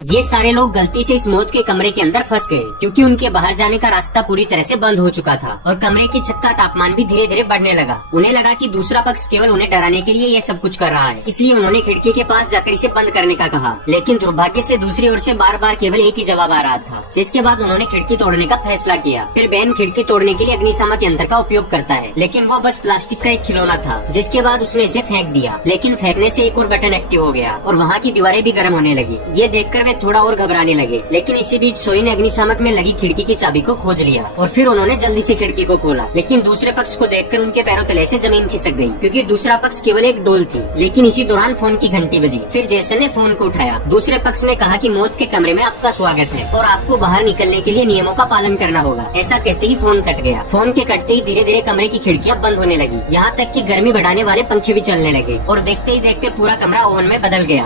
ये सारे लोग गलती से इस मौत के कमरे के अंदर फंस गए क्योंकि उनके बाहर जाने का रास्ता पूरी तरह से बंद हो चुका था और कमरे की छत का तापमान भी धीरे धीरे बढ़ने लगा। उन्हें लगा कि दूसरा पक्ष केवल उन्हें डराने के लिए ये सब कुछ कर रहा है, इसलिए उन्होंने खिड़की के पास जाकर इसे बंद करने का कहा। लेकिन दुर्भाग्य से दूसरी ओर से बार बार केवल एक ही जवाब आ रहा था, जिसके बाद उन्होंने खिड़की तोड़ने का फैसला किया। फिर बेन खिड़की तोड़ने के लिए अग्निशामक यंत्र का उपयोग करता है, लेकिन वो बस प्लास्टिक का एक खिलौना था। जिसके बाद उसने इसे फेंक दिया, लेकिन फेंकने से एक और बटन एक्टिव हो गया और वहाँ की दीवारें भी गर्म होने लगी। ये देखकर वे थोड़ा और घबराने लगे, लेकिन इसी बीच सोई ने अग्निशामक में लगी खिड़की की चाबी को खोज लिया और फिर उन्होंने जल्दी से खिड़की को खोला। लेकिन दूसरे पक्ष को देखकर उनके पैरों तले से जमीन खिसक गई, क्योंकि दूसरा पक्ष केवल एक डोल थी। लेकिन इसी दौरान फोन की घंटी बजी। फिर जेसन ने फोन को उठाया। दूसरे पक्ष ने कहा कि मौत के कमरे में आपका स्वागत है और आपको बाहर निकलने के लिए नियमों का पालन करना होगा। ऐसा कहते ही फोन कट गया। फोन के कटते ही धीरे धीरे कमरे की खिड़कियां बंद होने लगी, यहाँ तक कि गर्मी बढ़ाने वाले पंखे भी चलने लगे और देखते ही देखते पूरा कमरा ओवन में बदल गया।